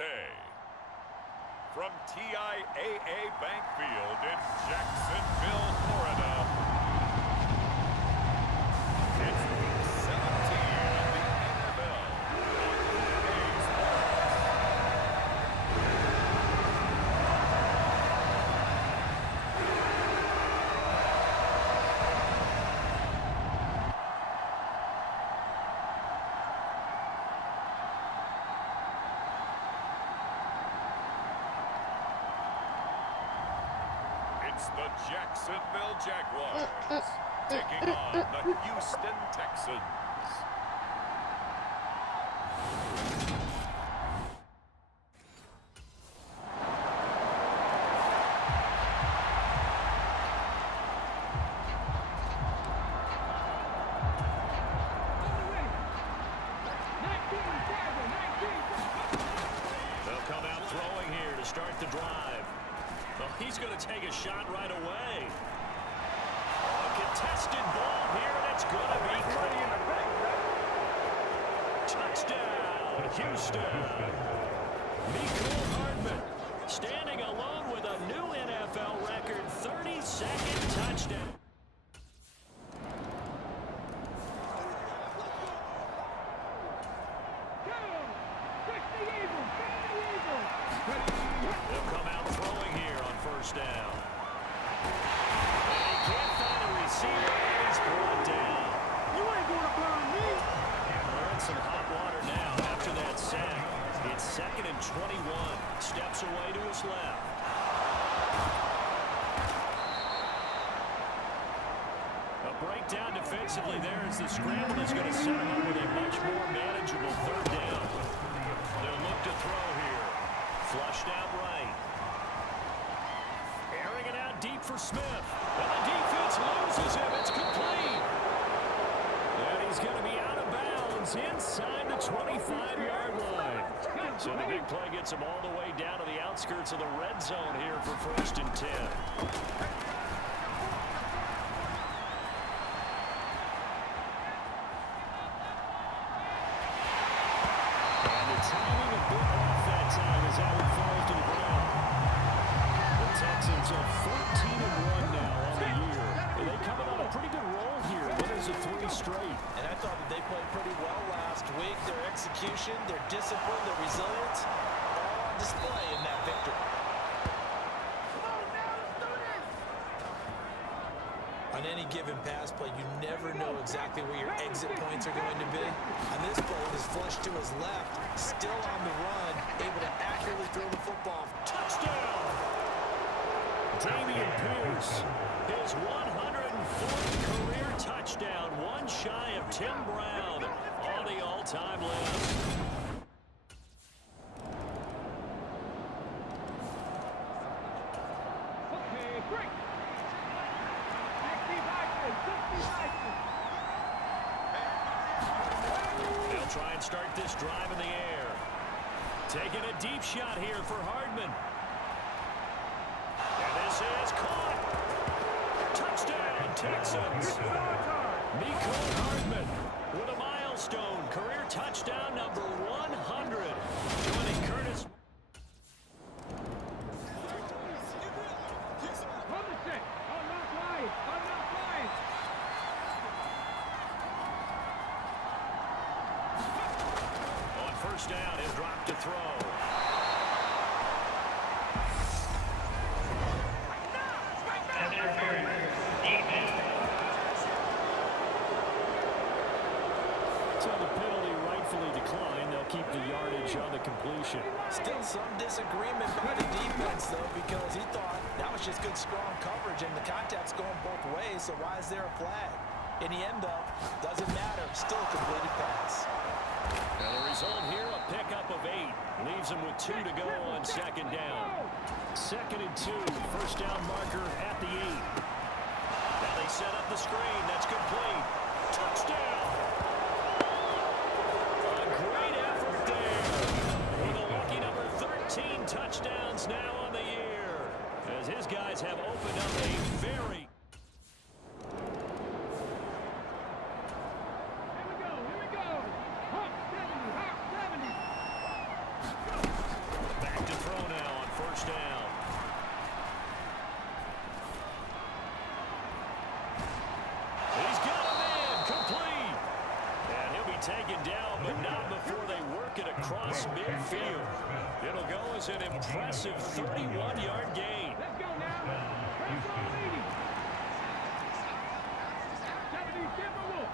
day. From TIAA Bank Field in Jacksonville, Florida, it's Week 17 of the NFL. It's the Jacksonville Jaguars taking on the Houston Texans. They'll come out throwing here to start the drive. Well, he's going to take a shot right away. A contested ball here, and it's going to be touchdown, Houston. Mecole Hardman standing alone with a new NFL record 32nd touchdown. They'll come out throwing here on first down. He can't find a receiver, and he's brought down. You ain't gonna burn me. We're in some hot water now after that sack. It's 2nd and 21. Steps away to his left. A breakdown defensively there as the scramble is going to set him up with a much more manageable third down. They'll look to throw here. Flushed out right. Airing it out deep for Smith. And the defense loses him. It's complete. And he's going to be out of bounds inside the 25-yard line. So the big play gets him all the way down to the outskirts of the red zone here for 1st and 10. Timing a bit off that time as that one falls to the ground. The Texans are 14-1 now on the year. And they coming on a pretty good roll here. Winners of 3 straight. And I thought that they played pretty well last week. Their execution, their discipline, their resilience, all on display in that victory. On any given pass play, you never know exactly where your exit points are going to be. On this play, it was flushed to his left, still on the run, able to accurately throw the football. Touchdown! Dameon Pierce, his 104th career touchdown, one shy of Tim Brown on the all-time list. Okay, break. They'll try and start this drive in the air. Taking a deep shot here for Hardman. And this is caught. Touchdown, Texans. Mecole Hardman with a milestone career touchdown number 100. Joining Curtis. On first down, he'll drop to throw. So the penalty rightfully declined. They'll keep the yardage on the completion. Still some disagreement by the defense, though, because he thought that was just good, strong coverage, and the contact's going both ways, so why is there a flag? In the end, though, doesn't matter. Still a completed pass. And the result here, a pickup of 8. Leaves him with 2 to go on 2nd down. 2nd and 2. First down marker at the 8. Now they set up the screen. That's complete. Touchdown! A great effort there. With a lucky number 13 touchdowns now on the year. As his guys have opened up a very... across midfield. It'll go as an impressive 31-yard gain. Let's go now. Press on 80. 70 Timberwolves.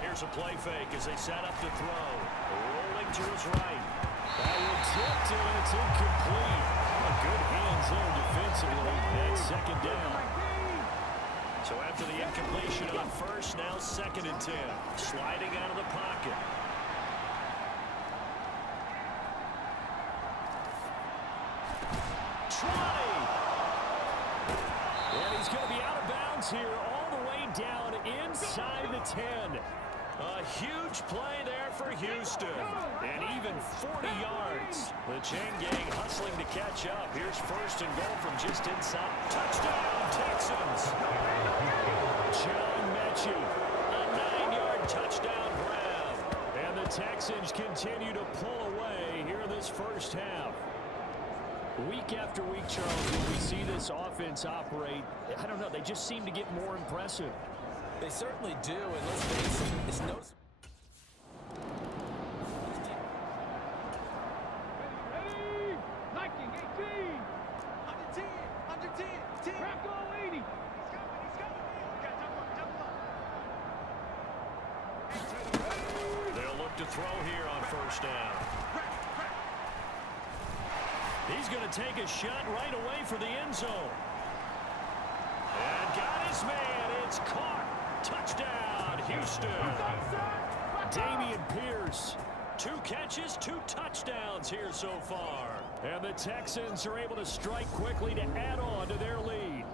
Here's a play fake as they set up to throw. Rolling to his right. That will tipped and it's incomplete. Good hands there defensively. That's second down. So after the incompletion on first, now 2nd and 10. Sliding out of the pocket. And he's going to be out of bounds here all the way down inside the 10. A huge play there for Houston. And even 40 yards. The chain gang hustling to catch up. Here's 1st and goal from just inside. Touchdown, Texans. John Mechie, a 9-yard touchdown grab. And the Texans continue to pull away here in this first half. Week after week, Charles, when we see this offense operate, I don't know, they just seem to get more impressive. They certainly do, and let's face it, it's no... Ready? Liking 18. Under 10. Crack on 80. He's coming. They'll look to throw here on first down. He's going to take a shot right away for the end zone. And got his man. It's caught. Touchdown, Houston. Dameon Pierce. 2 catches, 2 touchdowns here so far. And the Texans are able to strike quickly to add on to their lead.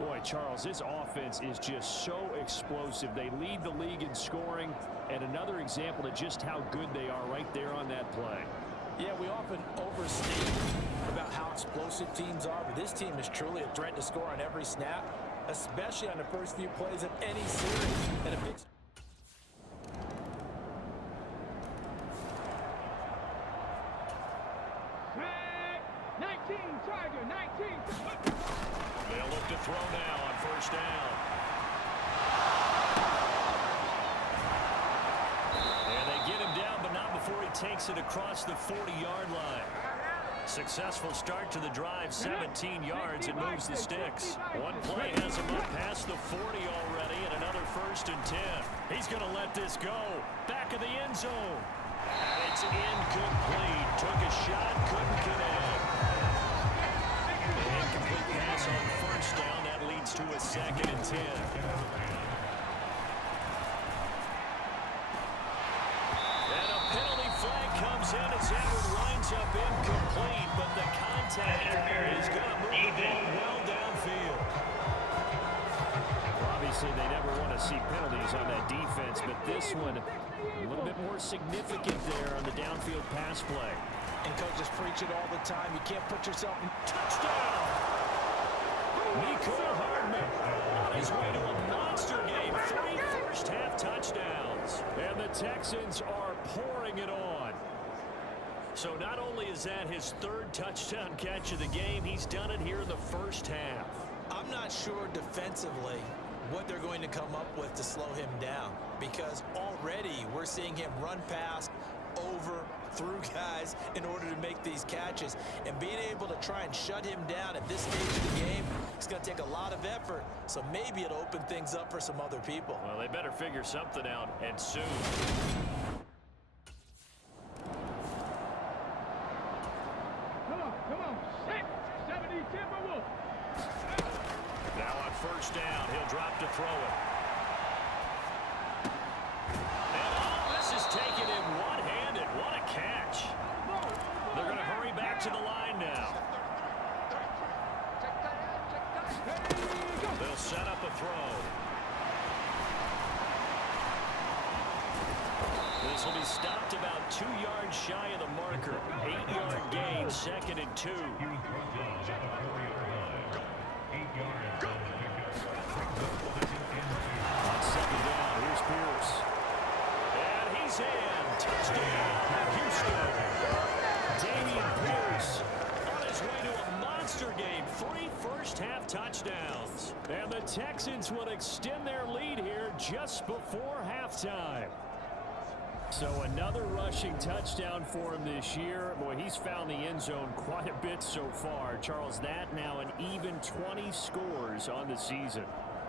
Boy, Charles, this offense is just so explosive. They lead the league in scoring, and another example of just how good they are right there on that play. Yeah, we often overstate about how explosive teams are, but this team is truly a threat to score on every snap, especially on the first few plays of any series. And a big... Flag. 19, Tiger. 19. They'll look to throw now on first down. And they get him down, but not before he takes it across the 40-yard line. Successful start to the drive, 17 yards, and moves the sticks. One play has him up past the 40 already, and another 1st and 10. He's going to let this go. Back of the end zone. And it's incomplete. Took a shot, couldn't connect. An incomplete pass on first down. That leads to a 2nd and 10. And a penalty flag comes in as that one winds up incomplete, but the contact is going to move the ball well downfield. Well, obviously, they never want to see penalties on that defense, but this one a little bit more significant there on the downfield pass play. And coaches preach it all the time. You can't put yourself in... Touchdown! Mecole Hardman on his way to a monster game. 3 first-half touchdowns. And the Texans are pouring it on. So not only is that his 3rd touchdown catch of the game, he's done it here in the first half. I'm not sure defensively what they're going to come up with to slow him down, because already we're seeing him run past, over, through guys in order to make these catches. And being able to try and shut him down at this stage of the game, it's going to take a lot of effort. So maybe it'll open things up for some other people. Well, they better figure something out, and soon. Come on. 70 Timberwolves. Now on first down, he'll drop to throw it. And all this is taken in one-handed. What a catch. They're going to hurry back to the line now. They'll set up a throw. This will be stopped about 2 yards shy of the marker. 8-yard gain, 2nd and 2. On second down, here's Pierce. And he's in. Touchdown, Houston. Dameon Pierce on his his way to a monster game. 3 first-half touchdowns. And the Texans will extend their lead here just before halftime. So another rushing touchdown for him this year. Boy, he's found the end zone quite a bit so far. Charles, that now an even 20 scores on the season.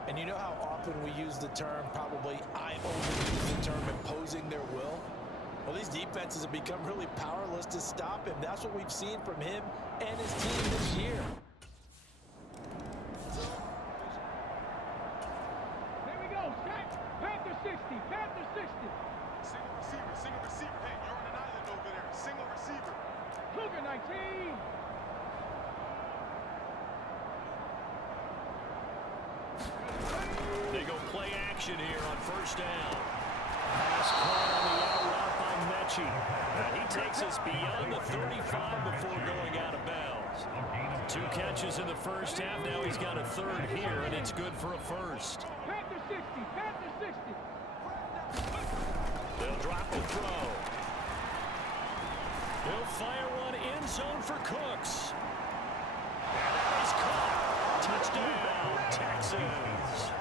And you know how often we use the term, probably I overuse the term imposing their will? Well, these defenses have become really powerless to stop him. That's what we've seen from him and his team this year. Here we go, Shaq. Panther 60, Panther 60. Single receiver, single receiver. Hey, you're on an island over there. Single receiver. Cougar 19. They go play action here on first down. Pass caught on the out route by Mechie. He takes us beyond the 35 before going out of bounds. 2 catches in the first half. Now he's got a third here, and it's good for a first. Panther 60, Panther 60. They'll drop the throw. He'll fire one end zone for Cooks. And that is caught. Touchdown, Texans.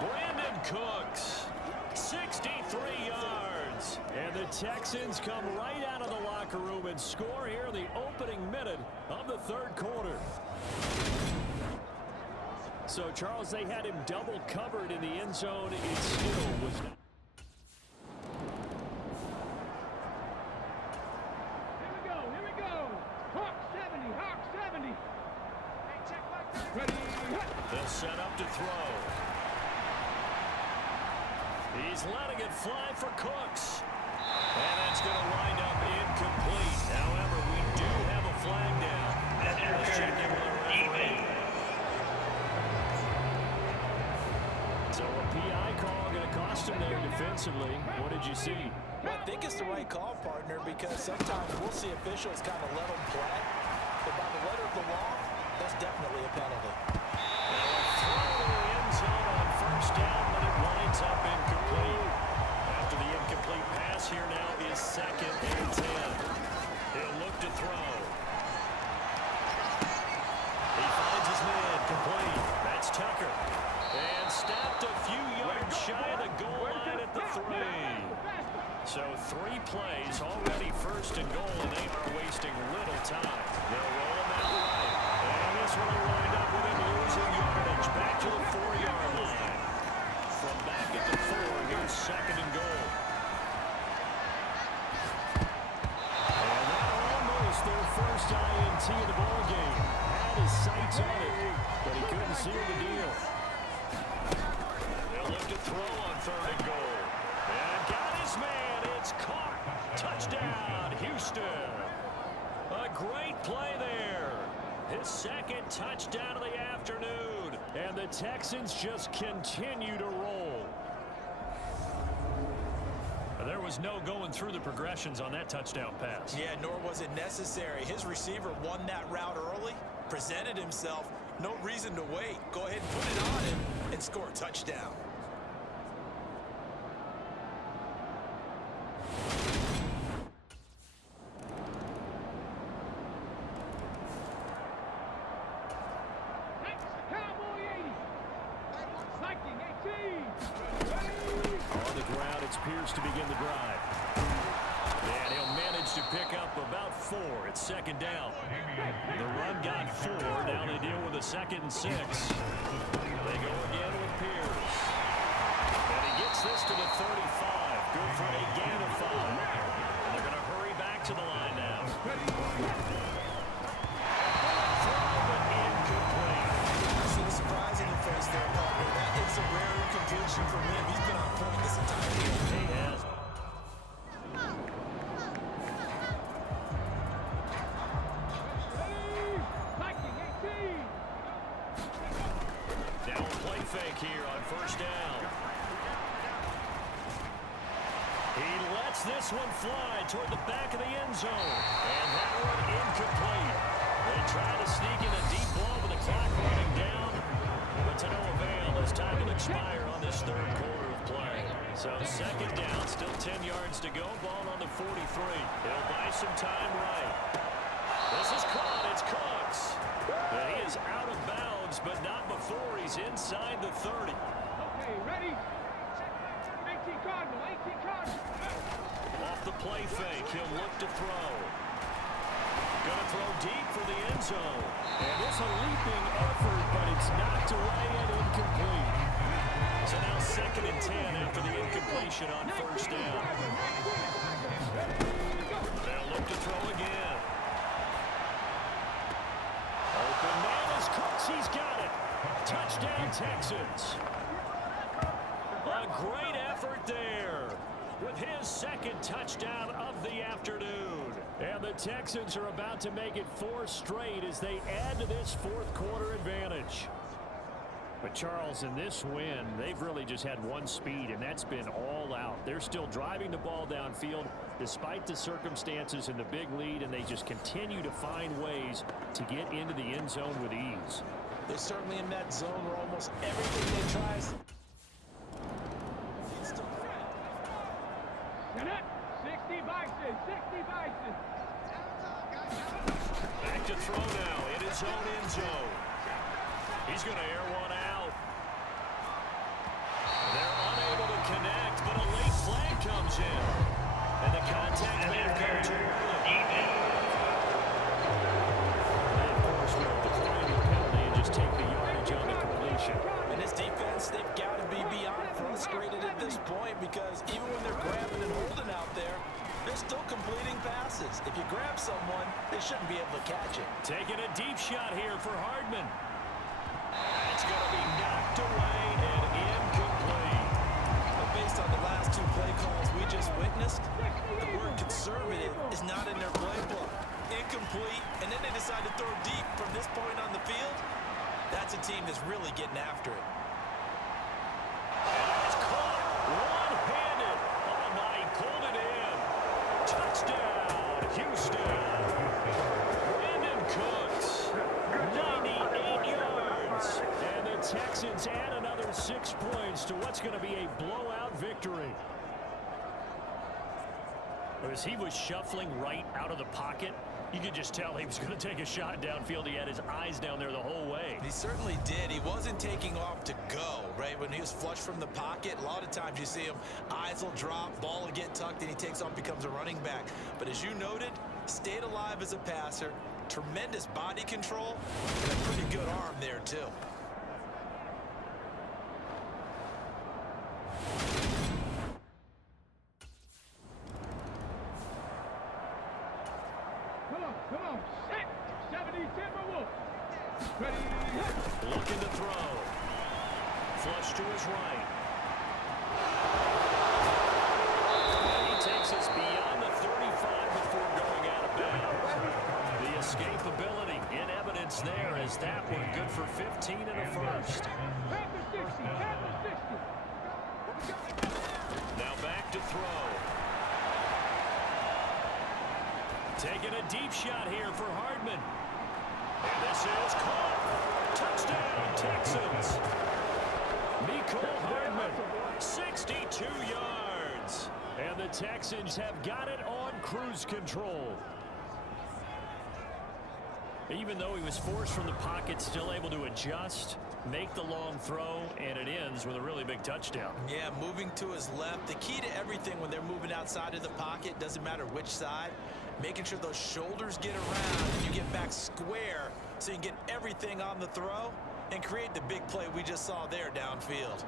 Brandon Cooks, 63 yards. And the Texans come right out of the locker room and score here in the opening minute of the third quarter. So, Charles, they had him double covered in the end zone. It still was not. Here we go. Hawk 70, Hawk 70. Hey, check my ready. They'll set up to throw. He's letting it fly for Cooks. And that's going to wind up incomplete. However, we do have a flag down. Let's check in with the referee. So a PI call going to cost him there defensively. What did you see? Well, I think it's the right call, partner, because sometimes we'll see officials kind of let them play. But by the letter of the law, that's definitely a penalty. Now a throw to the end zone on first down, but it winds up incomplete. After the incomplete pass, here now is 2nd and 10. He'll look to throw. He finds his man, complete. That's Tucker. And stopped a few yards shy of the goal line at the 3. So 3 plays, already first and goal, and they are wasting little time. They'll roll him out right. And this one will wind up with him losing yardage back to the 4-yard line. From back at the 4, here's 2nd and goal. And that almost their first INT of the ballgame. Had his sights on it, but he couldn't seal the deal. They'll look to throw on 3rd and goal. And got his man. It's caught. Touchdown, Houston. A great play there. His 2nd touchdown of the afternoon. And the Texans just continue to roll. There was no going through the progressions on that touchdown pass. Yeah, nor was it necessary. His receiver won that route early, presented himself. No reason to wait. Go ahead and put it on him and score a touchdown. Cowboy 80. Viking 18. On the ground, it's Pierce to begin the drive. And he'll manage to pick up about 4. It's 2nd down. The run got 4. Now they deal with a 2nd and 6. They go again with Pierce. And he gets this to the 35. Good for a gain of 5. And they're going to hurry back to the line now. I see the surprise in your face there, partner. That is a rare incompletion from him. He's been on point this entire game. He has. Viking 18. Now a play fake here on first down. He lets this one fly toward the back of the end zone. And that one incomplete. They try to sneak in a deep ball with the clock running down. But to no avail as time will expire on this 3rd quarter of play. So 2nd down, still 10 yards to go. Ball on the 43. He'll buy some time right. This is caught. It's Cooks. And he is out of bounds, but not before he's inside the 30. Okay, ready? 18 Cardinal, 18 Cardinal. Off the play fake, he'll look to throw. Gonna throw deep for the end zone. And it's a leaping effort, but it's knocked away and incomplete. So now 2nd and 10 after the incompletion on first down. They'll look to throw again. Open man is Cooks. He's got it. Touchdown, Texans. A great effort there with his 2nd touchdown of the afternoon. And the Texans are about to make it 4 straight as they add to this 4th quarter advantage. But Charles, in this win, they've really just had one speed, and that's been all out. They're still driving the ball downfield despite the circumstances and the big lead, and they just continue to find ways to get into the end zone with ease. They're certainly in that zone where almost everything they try is... 60 Bison, 60 Bison. Back to throw now in his own end zone. He's going to air one out. They're unable to connect, but a late flag comes in. And the contact may have come too early. They, of course, will decline the penalty and just take the yardage on the completion. And this defense, they've got to be beyond frustrated at this point because even when they're grabbing and holding out there, they're still completing passes. If you grab someone, they shouldn't be able to catch it. Taking a deep shot here for Hardman. It's going to be knocked away and incomplete. But based on the last 2 play calls we just witnessed, the word conservative is not in their playbook. Incomplete, and then they decide to throw deep from this point on the field. That's a team that's really getting after it. It's caught one-handed. Oh, no, he pulled it in. Touchdown, Houston. Brandon Cooks, 98 yards. And the Texans add another 6 points to what's going to be a blowout victory. As he was shuffling right out of the pocket, you could just tell he was going to take a shot downfield. He had his eyes down there the whole way. He certainly did. He wasn't taking off to go, right? When he was flush from the pocket, a lot of times you see him, eyes will drop, ball will get tucked, and he takes off, becomes a running back. But as you noted, stayed alive as a passer, tremendous body control, and a pretty good arm there, too. Come on, set. 70 Timberwolves. Ready, hit. Looking to throw. Flush to his right. And he takes us beyond the 35 before going out of bounds. The escapability in evidence there as that one good for 15 and a first. Panther 60, Panther 60. Now back to throw. Taking a deep shot here for Hardman. And this is caught. Touchdown, Texans. Mecole Hardman, 62 yards. And the Texans have got it on cruise control. Even though he was forced from the pocket, still able to adjust, make the long throw, and it ends with a really big touchdown. Yeah, moving to his left. The key to everything when they're moving outside of the pocket, doesn't matter which side, making sure those shoulders get around and you get back square so you can get everything on the throw and create the big play we just saw there downfield.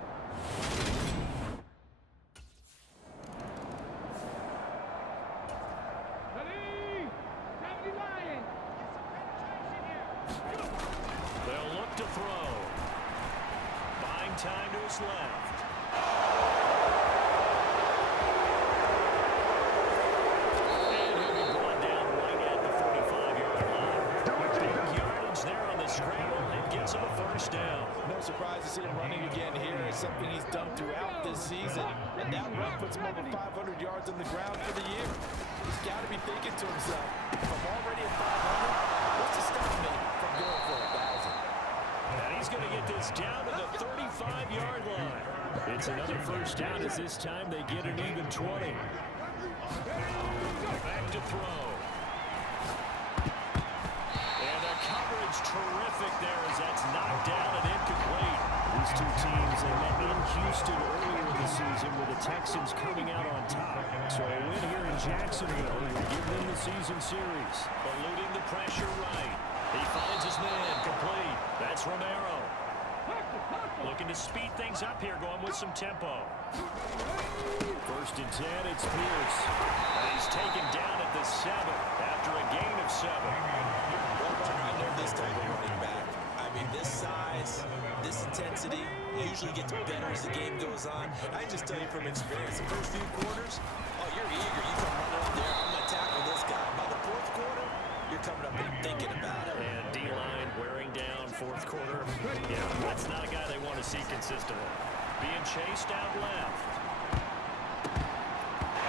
Ready, 70 Lions. They'll look to throw. Buying time to his left. And he'll be brought down right at the 45-yard line. Big yardage there on the scramble and gets him a first down. No surprise to see him running again here. It's something he's done throughout this season. And that run puts him over 500 yards on the ground for the year. He's got to be thinking to himself, if I'm already at 500, what's to stop me from going for 1,000? And he's going to get this down to the 35-yard line. It's another first down as this time they get an even 20. Back to throw. these two teams. They met in Houston earlier this season with the Texans coming out on top. So a win here in Jacksonville will give them the season series. Eluding the pressure right. He finds his man complete. That's Romero. Looking to speed things up here, going with some tempo. First and 10, it's Pierce. And he's taken down at the 7 after a gain of 7. I know this type of running back. I mean, this size, this intensity usually gets better as the game goes on. I just tell you from experience, the first few quarters, oh, you're eager. You come running up there, I'm going to tackle this guy. By the fourth quarter, you're coming up and thinking about it. And D-line wearing down fourth quarter. Yeah, that's not a guy they want to see consistently. Being chased out left.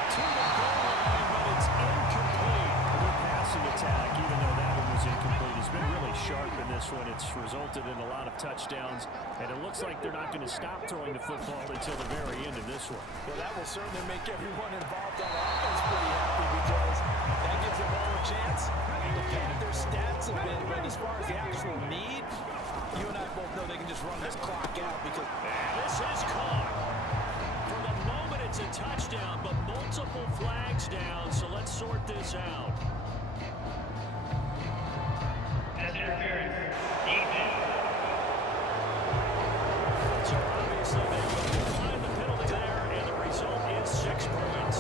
To the goal line, but it's incomplete. A good passing attack, even though that one was incomplete. He's been really sharp in this one. It's resulted in a lot of touchdowns, and it looks like they're not going to stop throwing the football until the very end of this one. Well, that will certainly make everyone involved on offense pretty happy because that gives them all a chance to pad their stats a bit. But as far as the actual need, you and I both know they can just run this clock out because... And this is caught. For the moment, it's a touchdown, but multiple flags down, so let's sort this out. So obviously they will decline the penalty there, and the result is 6 points.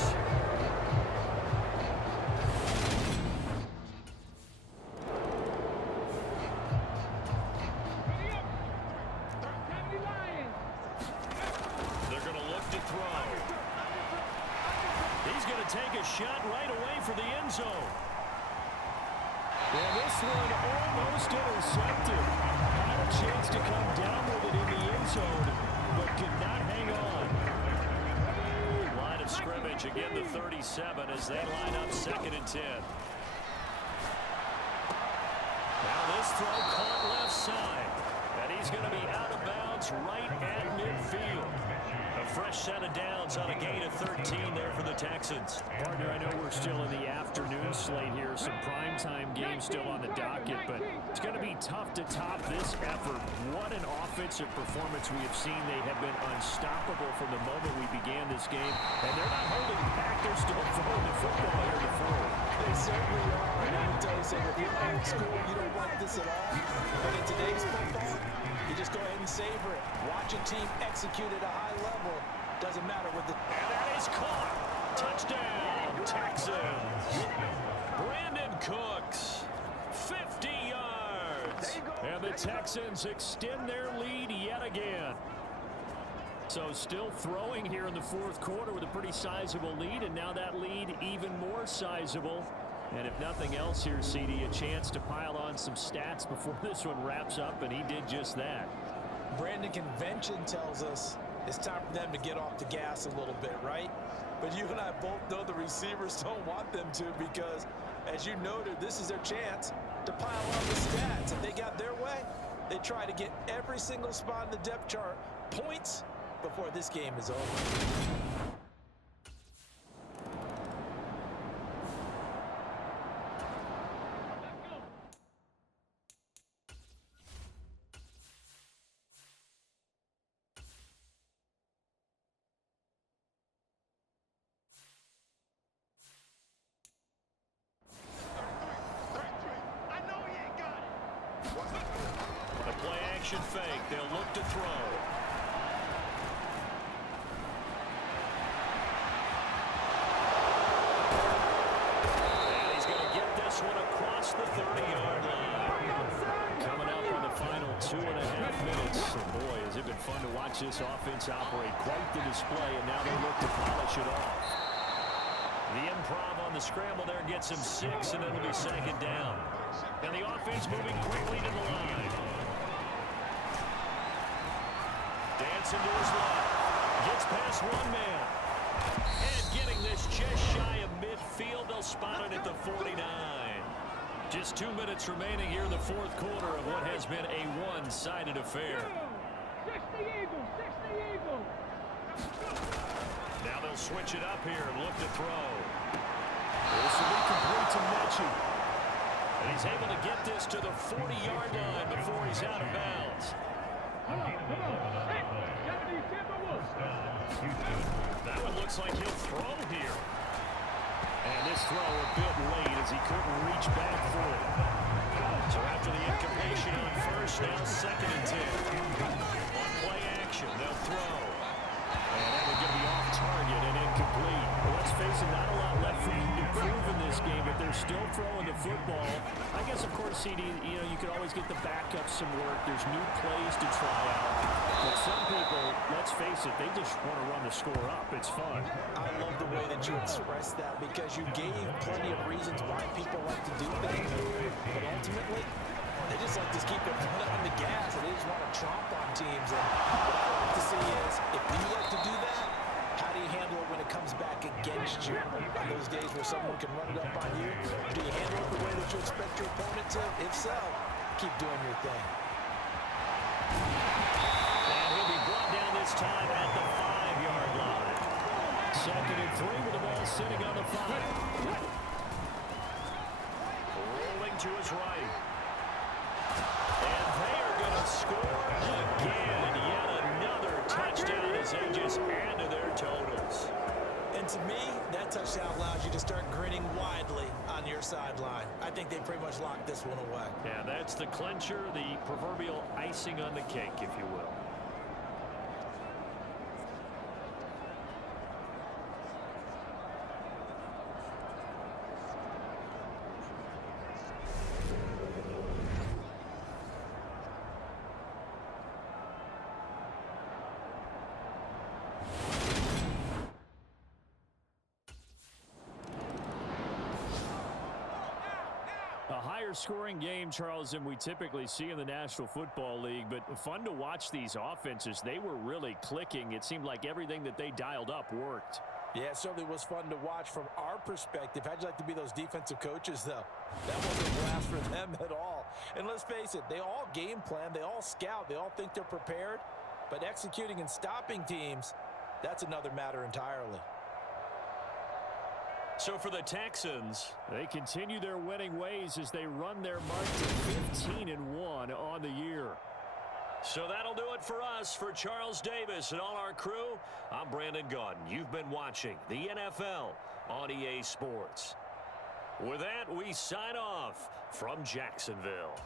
They're going to look to throw. He's going to take a shot right away for the end zone. Well, this one almost intercepted. Had a chance to come down with it in the end zone, but could not hang on. Line of scrimmage, again the 37 as they line up 2nd and 10. Now this throw caught left side, and he's going to be out of bounds right at midfield. A fresh set of downs on a gain of 13 there for the Texans. Partner, I know we're still in the afternoon slate here. Some primetime games still on the docket, but it's going to be tough to top this effort. What an offensive performance we have seen. They have been unstoppable from the moment we began this game, and they're not holding back. They're still throwing the football here to forward. They certainly are. And I can tell you something, if you're old school, you don't like this at all. But in today's football, you just go ahead and savor it. Watch a team execute at a high level. Doesn't matter what the... And that is caught. Touchdown, Texans. Brandon Cooks, 50 yards. And the Texans extend their lead yet again. So still throwing here in the fourth quarter with a pretty sizable lead, and now that lead even more sizable. And if nothing else here, CD, a chance to pile on some stats before this one wraps up, and he did just that. Brandon, convention tells us it's time for them to get off the gas a little bit, right? But you and I both know the receivers don't want them to because, as you noted, this is their chance to pile on the stats. If they got their way, they try to get every single spot in the depth chart points before this game is over. Action fake. They'll look to throw. And he's going to get this one across the 30-yard line. Coming up on the final 2.5 minutes. And boy, has it been fun to watch this offense operate. Quite the display, and now they look to polish it off. The improv on the scramble there gets him 6, and it'll be 2nd down. And the offense moving quickly to the line. Dancing to his left. Gets past one man. And getting this just shy of midfield. They'll spot it at the 49. Just 2 minutes remaining here in the fourth quarter of what has been a one-sided affair. 60 Eagles, 60 Eagles. Now they'll switch it up here and look to throw. This will be complete to Mechie. And he's able to get this to the 40-yard line before he's out of bounds. Come on. 70 Timberwolves. That one looks like he'll throw here. And this throw a bit late as he couldn't reach back for it. So after the incompletion on first, now 2nd and 10. On play action, they'll throw. And that would get the off target and incomplete. Well, let's face it, not a lot left for him to prove in this game, but they're still throwing the football. I guess, of course, CD, you could always get the backup some work. There's new plays to try out. But some people, let's face it, they just want to run the score up. It's fun. I love the way that you expressed that because you gave plenty of reasons why people like to do things. But ultimately, they just like to keep their foot on the gas and they just want to tromp on teams. And what I like to see is, if you like to do that, how do you handle it when it comes back against you? On those days where someone can run it up on you, do you handle it the way that you expect your opponent to? If so, keep doing your thing. And he'll be brought down this time at the 5-yard line. 2nd and 3 with the ball sitting on the 5. Rolling to his right. And they are going to score again. Yet another touchdown as they just add to their totals. And to me, that touchdown allows you to start grinning widely on your sideline. I think they pretty much locked this one away. Yeah, that's the clincher, the proverbial icing on the cake, if you will. A higher-scoring game, Charles, than we typically see in the National Football League, but fun to watch these offenses. They were really clicking. It seemed like everything that they dialed up worked. Yeah, it certainly was fun to watch from our perspective. How'd you like to be those defensive coaches, though? That wasn't a blast for them at all. And let's face it, they all game plan, they all scout, they all think they're prepared, but executing and stopping teams, that's another matter entirely. So for the Texans, they continue their winning ways as they run their mark to 15-1 on the year. So that'll do it for us. For Charles Davis and all our crew, I'm Brandon Gaudin. You've been watching the NFL on EA Sports. With that, we sign off from Jacksonville.